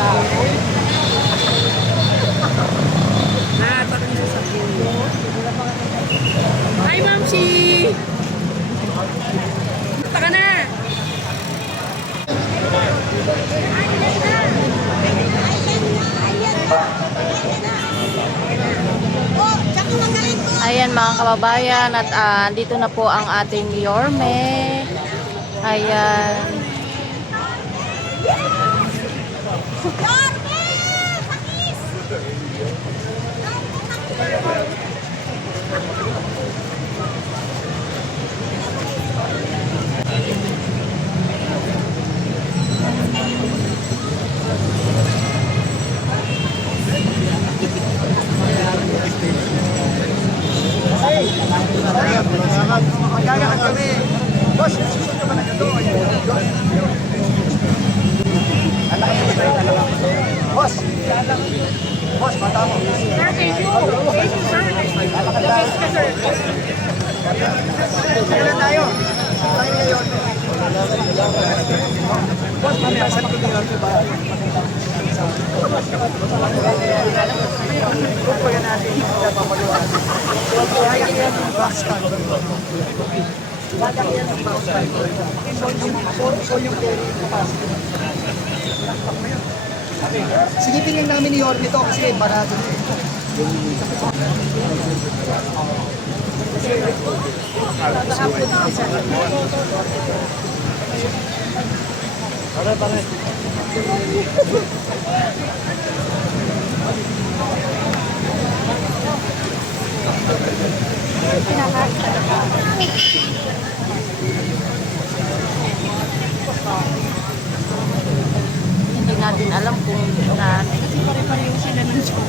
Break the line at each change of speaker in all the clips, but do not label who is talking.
tao.
Hi, Ma'am Shi! Punta ka na!
Ayan mga kababayan at ah, dito na po ang ating Yorme. Ayan.
Yeah. Huwag pa yan natin. Napapaliwanag. Kaya yan yung box stand. Kaya yan yung box stand. So, yung, so, so yung carrying capacity. Silipin lang namin ni Yorme to kasi barado na eh.
Hindi natin alam kung na
Kasi pare-pareho sila ng show.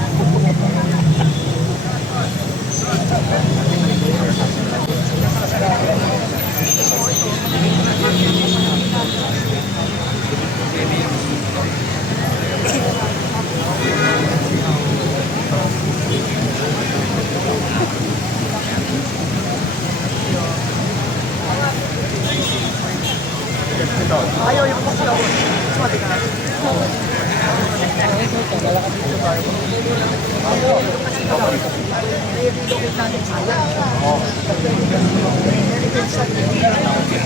Ayaw yung box stand. Mas mati ka. I-relocate natin sayang.
Si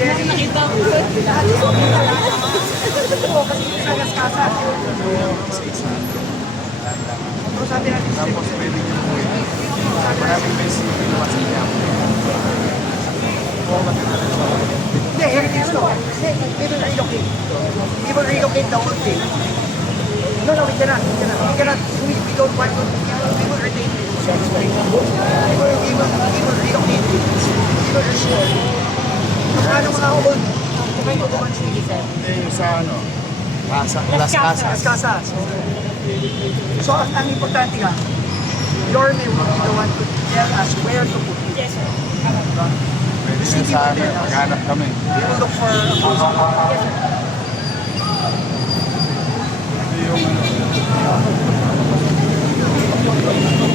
Nakita ko.
Pero sabi natin,
Tapos pwede nyo po yun. Maraming beses yung ginawa sa inyo.
Hindi, heritage to. We will relocate. We will relocate the whole thing. No, no, we cannot. We cannot. We cannot. Don't want to. We will, we will retain it. We will, we will, we will relocate it. We will restore. Ano mga ubon? Kung kayo ubon sige, sir.
Hindi yung sa ano, Las Casas.
Las Casas. So, ang, ang importante nga, your may will be the one to tell us where to put it.
Yes, sir.
Pwede nyo sa amin, maghanap kami.
We will look for a house.
Ito yung ano,
Siya nga talaga. We have to tell them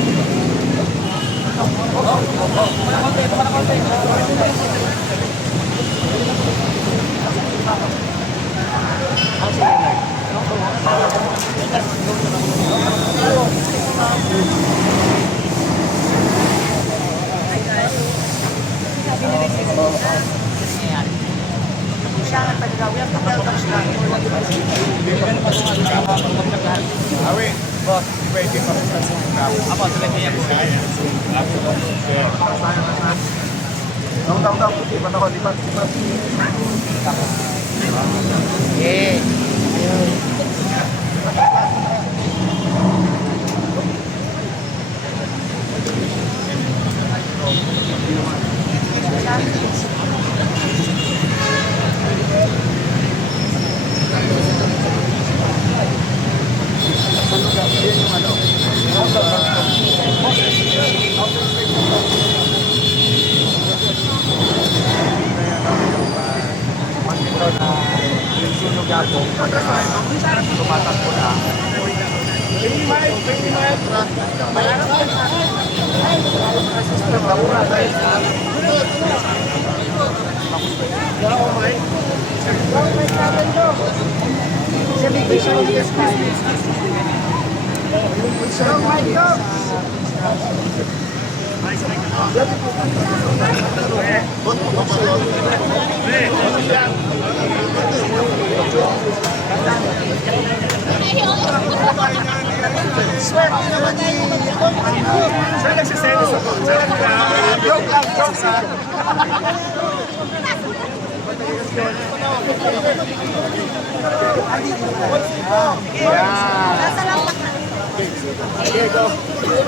Awi, boss, pwede pa sa Apo, tuloy niya
Tong tong tong, lipat ako, lipat, lipat.
Okay. Ayun. Thank you.
Sir, nagsiselos ako. Sir, nag- joke lang, joke lang.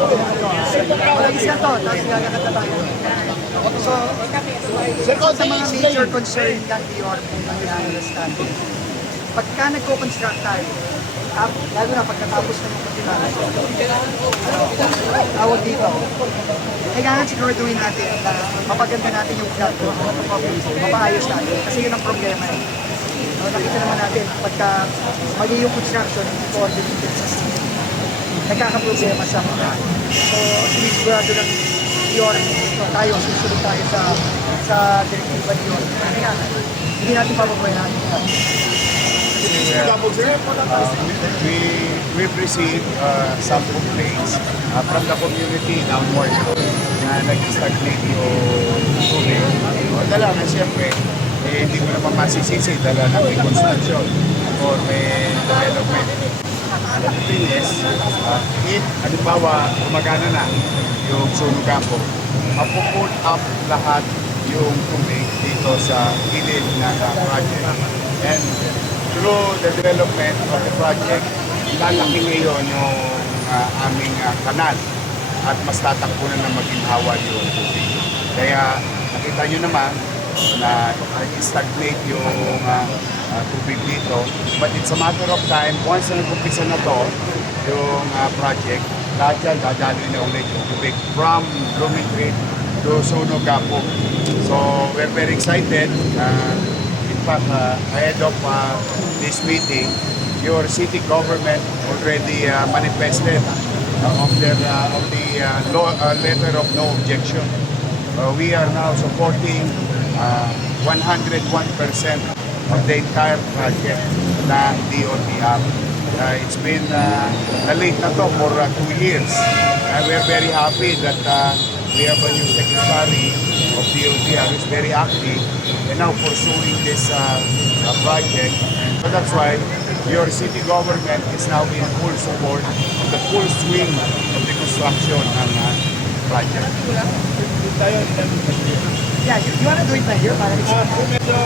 Malagis na to, tapos gagagata tayo. So, sa mga major concern ng Dior kung nangyayari sa pagka nagko-construct tayo, ah, lalo na pagkatapos ng katilangan, tawag dito, kailangan siguraduhin natin na mapaganda natin yung flat ko, mapaayos natin, kasi yun ang problema eh. No, nakita naman natin, pagka mali yung construction, hindi coordinated sa system, nagkakaproblema sa mga. So, sinisigurado lang Dior, so, tayo, susunod tayo sa sa direktiba ni Dior. Kailangan, hindi natin papabayaan ito.
We, we've received uh, some complaints uh, from the community downward na nag-stagnate yung tubig. O, dala na siyempre, eh, hindi mo naman masisisi dala ng reconstruction or may development. The thing is, uh, if, halimbawa, gumagana na yung sunog campo, mapupull up lahat yung tubig dito sa gilid ng uh, project. And through the development of the project, lalaki ngayon yung uh, aming uh, kanal at mas tatakbo na maging hawa yung tubig. Kaya nakita nyo naman na nag-stagnate yung uh, uh, tubig dito. But it's a matter of time, once na nag-umpisa na to, yung uh, project, lahat yan, na ulit yung tubig from Blooming Creek to Suno Gapo. So we're very excited. Uh, fact, uh, ahead of uh, this meeting, your city government already uh, manifested uh, of their uh, of the uh, law, uh, letter of no objection. Uh, we are now supporting uh, 101% of the entire project na DOTR. Uh, it's been uh, na-late na to for uh, two years. And we're very happy that uh, we have a new secretary of DOTR who's very active and now pursuing this uh, uh, project. So that's why your city government is now in full support of the full swing of the construction ng uh, project.
Yeah, you, you wanna do it na here? Para it's,
medyo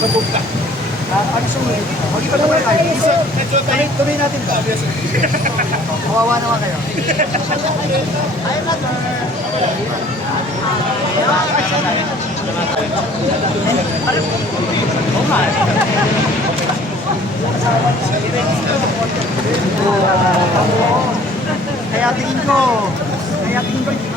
sabog na.
Uh, ano sumunod? Hindi pa naman.
Medyo
Tuloy, tuloy natin ba? Kawawa naman kayo. Kaya tingin ko, kaya tingin ko hindi mo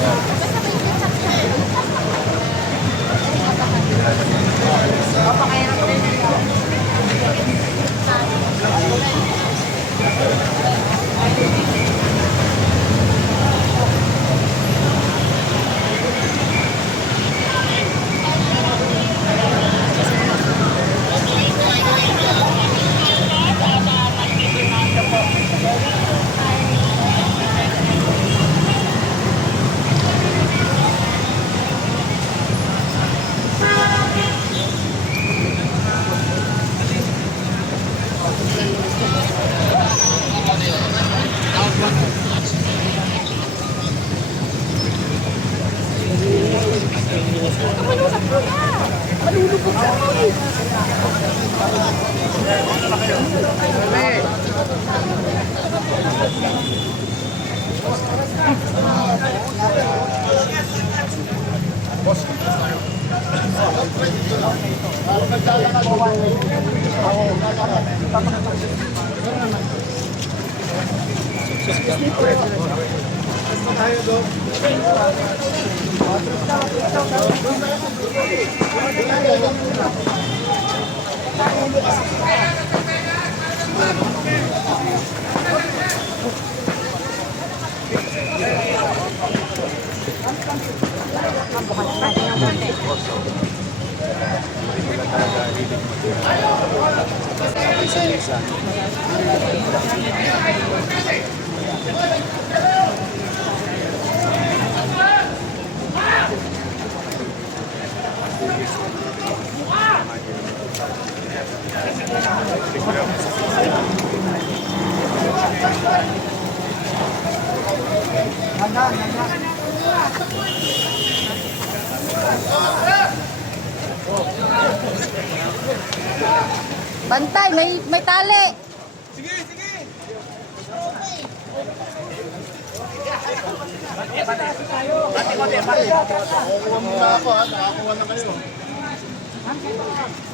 asawa niya.
Bantay, may, may tali.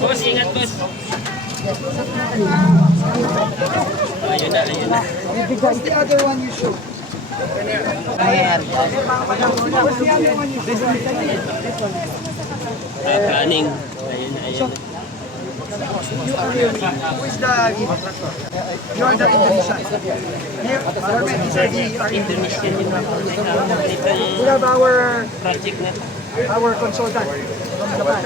Boss, ingat boss. Ayun na, ayun na.
What's the other one you shoot?
Planning. Ayun na, ayun na.
Who is the You are the Indonesian. Here, Government is the
Indonesian yun. Ito
We have our
project na.
consultant from Japan.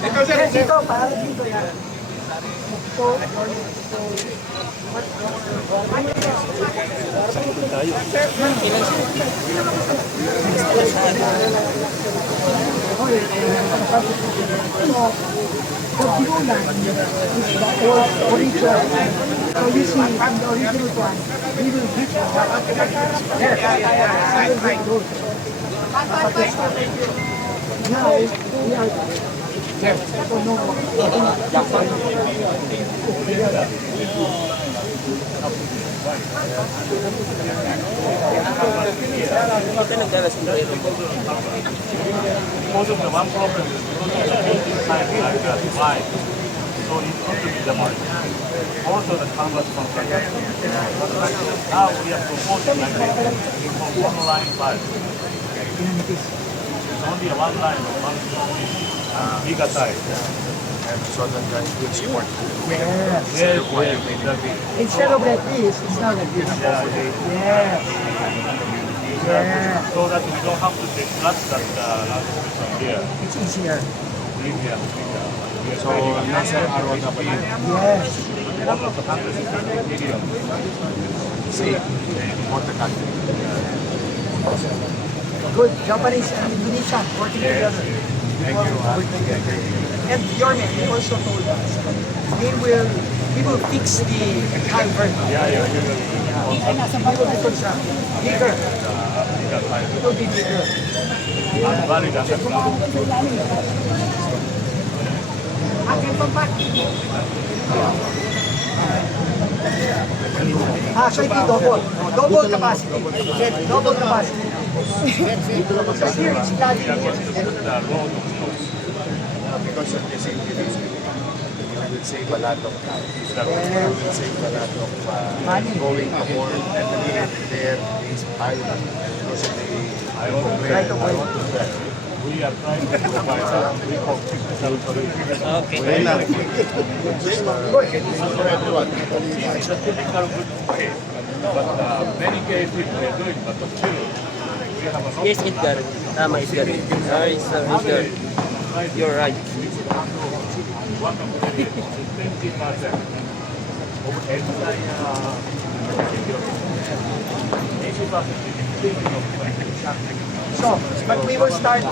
Ito, sir. Dito, para dito yan. So, the Pirula is the old original. So you see, from the original one, we will reach Yes, will break those. Now, we are so no
Most of the one problem is time like that. Why? So it to be the market. Also the canvas construction. Now we are proposing like this from one line five. It's only a one line of one uh, bigger size.
And so that that's good sport.
Yes.
Yes, yes.
Instead of like this, it's not like this.
Yeah,
Yes. Yes.
so that we don't have to take that that uh, here.
It's easier.
Easier.
So, nasa araw na pa yun.
Yes.
One of the.
See, country.
Good. Japanese and Indonesian working together.
You. uh,
And your man, they also told us they will we will fix the culvert.
Yeah, yeah, yeah.
We will be constructed bigger. It will be bigger.
And valid underground.
Ah, so hindi double. Double capacity. Double capacity. Because.
The of
of the safety reason. will save a lot of time. That will save a lot of uh, going to work and then there is island. Because to
Right away.
We are trying to provide a of technical solutions.
Okay.
Uh.
It's a typical good way, but uh, many cases we are doing, but still,
Yes, Edgar. Tama, Edgar. Ah, it's, uh, Edgar. You're right.
one of the twenty percent of entire uh, security. Eighty percent is thinking of
So, but we will start,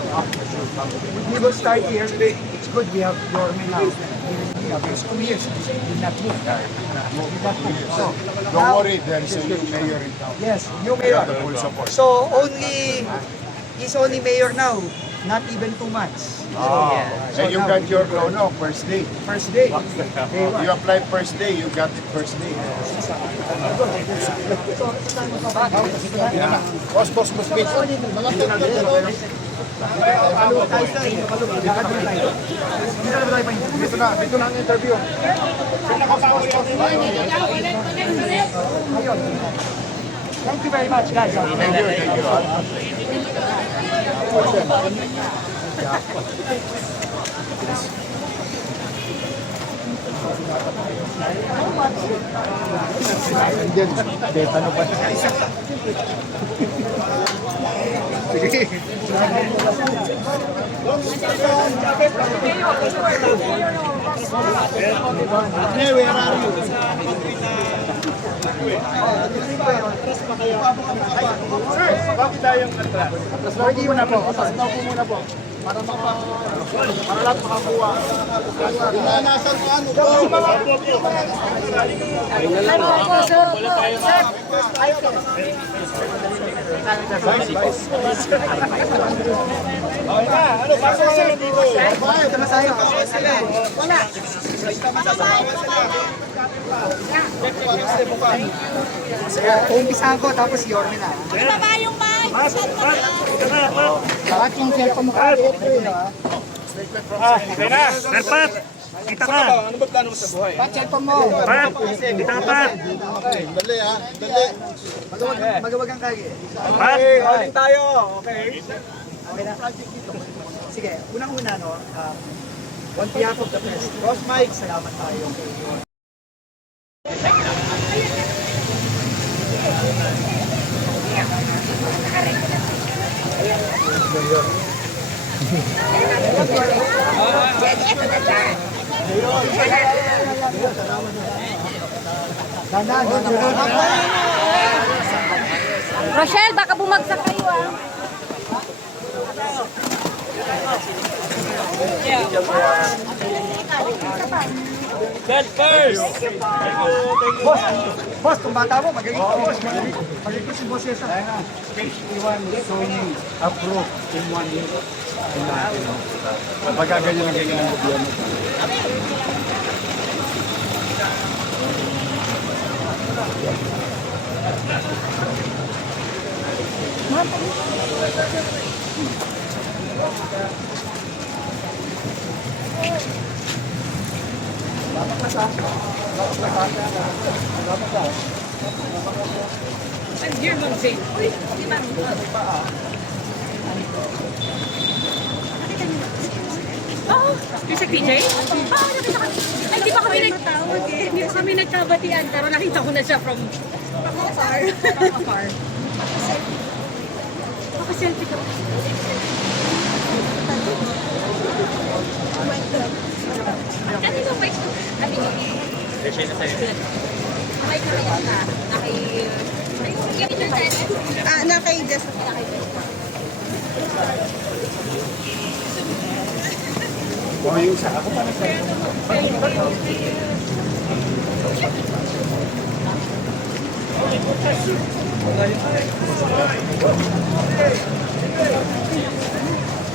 we will start here. It's good we have Yorme now. We have those two years. We did not move. We did not move. So,
Don't
now,
worry, there is a new mayor in town.
yes, new mayor.
the full support.
So, only, he's only mayor now. Not even two months.
Ah, and you got your no, no, first day.
First day. Day one.
You apply first day, you got it first day. Boss, boss, boss, please. Dito na, dito na ang interview.
Thank you very much, guys.
Thank you, thank you. Sir, bakit tayong atras? Atras po muna po. Atras muna po. Para maka... Para lang makakuha. Dinanasan mo ano po? Ano, pasok na lang dito.
Ito na tayo. Sige, umpisahan ko tapos si Yorme na.
Baba yung
Bakit yung cellphone mo ka?
Okay na, Nerpat! Kita ka! Ano ba plano mo sa buhay?
Bakit cellphone mo?
Pat! Kita ka, Pat!
Dali ha, dali.
Magawag, ang kagi.
Pat!
Ulit tayo. Okay. Okay na. Sige, unang-una no, uh, on behalf of the press, Cross Mike, salamat tayo danan.
Rochelle, baka bumagsak kayo ah.
God first!
Boss, boss, kung bata mo, magaling ka, boss. Magaling, magaling ko si boss Yesa.
Stage 1, Sony approved in one year. Pagka ganyan ang ganyan ang gobyerno.
Oo, yung sa PJ? Oo, nakita ko. Ay, di ba kami nagtawag eh. Hindi pa kami nagkabatian, pero nakita ko na siya from from afar. From afar. Nakaselfie ka. Kasi ko may sabi niyo. May ko rin na. Nakay... Ay, yung internet. Ah, nakay Jess. Nakay Jess.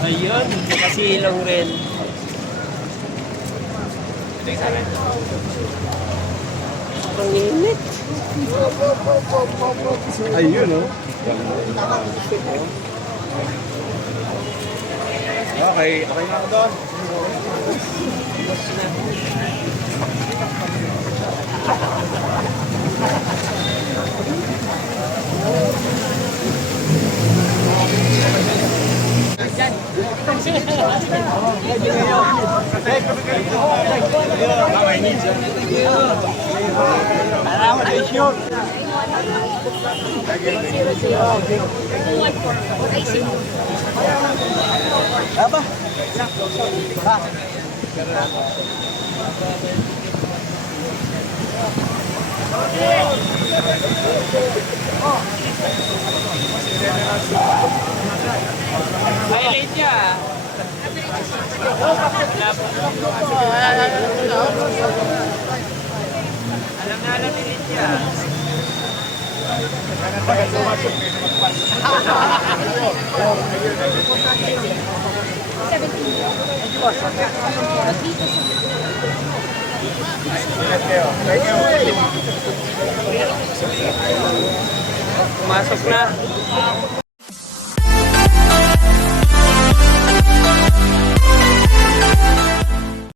Ayun, nakasilong rin. Ang init.
Ayun, no? Oh. Okay, okay na ako doon.
Thank. Apa? Ha? Oh. Yeah. Alam na alam ni Lydia. Seventeen. Na.